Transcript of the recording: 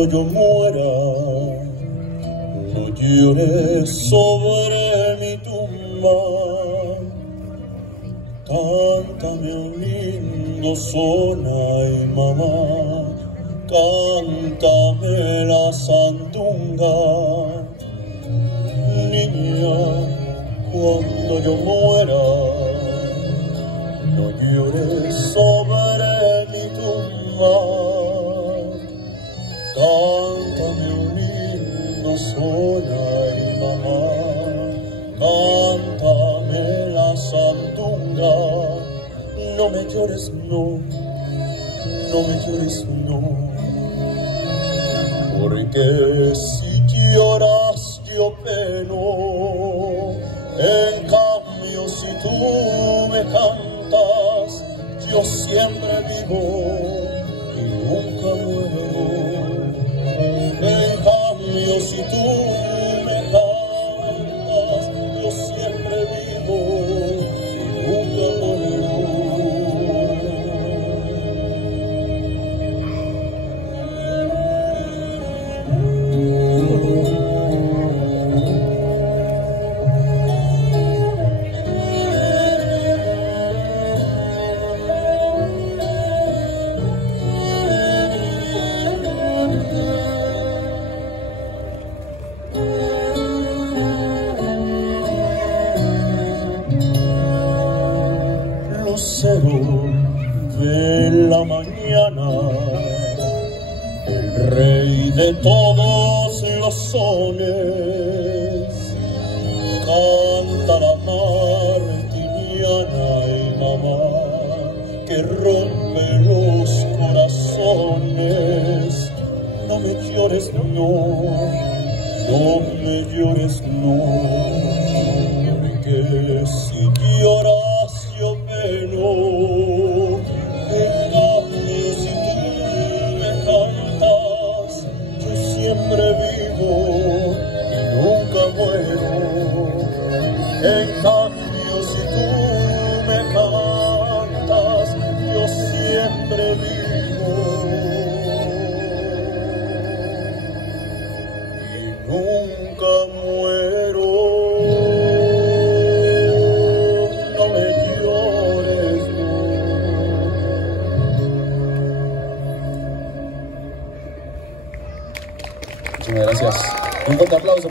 Cuando yo muera, no llores sobre mi tumba. Cántame un lindo son, ay mamá, cántame la sandunga. Niña, cuando yo muera, no llores sobre mi tumba. Cántame un lindo son, ay mamá, cántame la sandunga. No me llores, no, no me llores, no, porque si lloras yo peno. En cambio, si tú me cantas, yo siempre vivo y nunca muero. En cambio, si tú me cantas, yo siempre vivo y nunca muero. Lucero de la mañana, el rey de todos los sones, canta la martiniana y mamá que rompe los corazones. No me llores, no, no me llores, no, porque si lloras yo peno. En cambio, si tú me cantas, yo siempre vivo y nunca muero. En cambio, si tú me cantas, yo siempre vivo y nunca muero. Muchas gracias. Un fuerte aplauso.